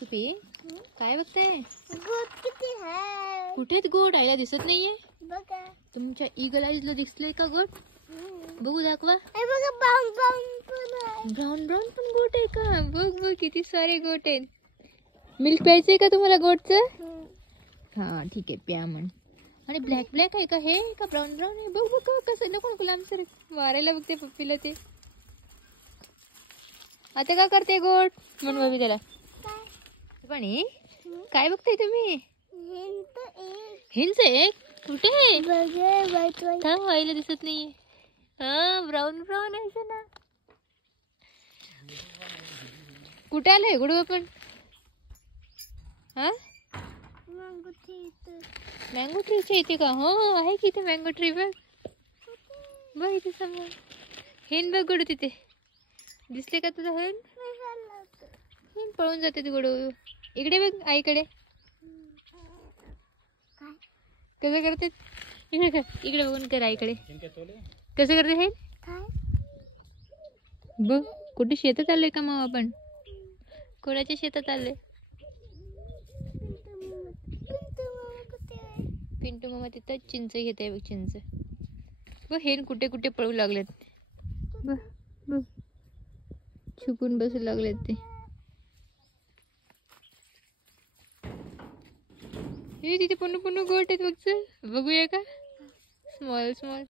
Soupy काय बघते? गोट किती आहे? कुठेच गोट आयला दिसत नाहीये. बघा तुमच्या ईगल आईजला दिसलंय का गोट? बघू दाखवा. हे बघा ब्राऊन ब्राऊन पण आहे. ब्राऊन ब्राऊन पण गोट आहे का? बघ बघ किती सारे गोट आहेत. मिल्क प्यायचंय का तुम्हाला गोटचं? हा ठीक आहे प्या म्हण. आणि ब्लॅक ब्लॅक आहे का हे का ब्राऊन ब्राऊन आहे? बघ बघ कसं नको नको लांब सर मारायला बघते पप्पीला ते. आता का करते गोट म्हण बाबी त्याला. पण काय बघताय तुम्ही? हिंच एक कुठे थांब आईला दिसत नाहीये. हा ब्राऊन ब्राऊन आहे ना. कुठे आलंय गुडू आपण? हा मँगो ट्रीच्या इथे का? हो आहे की इथे मँगो ट्री. बघ बघ इथे समोर हेन बघ गुडू तिथे दिसले का तुझा? हेन हेन पळून जाते तू गुडू. इकडे बघ आईकडे कसं करते. इकडे बघून कर आईकडे कसं करते हे. बघ कुठे शेतात आलोय का मग आपण? कोणाच्या शेतात आलोय? पिंटू मामा तिथं चिंच घेते बघ चिंच. बघ हेन कुठे कुठे पळू लागलेत. बघ बघ छुपून बसू लागलेत ते. हे तिथे पुन्हा पुन्हा गोट आहेत बघ. बघूया का? Small small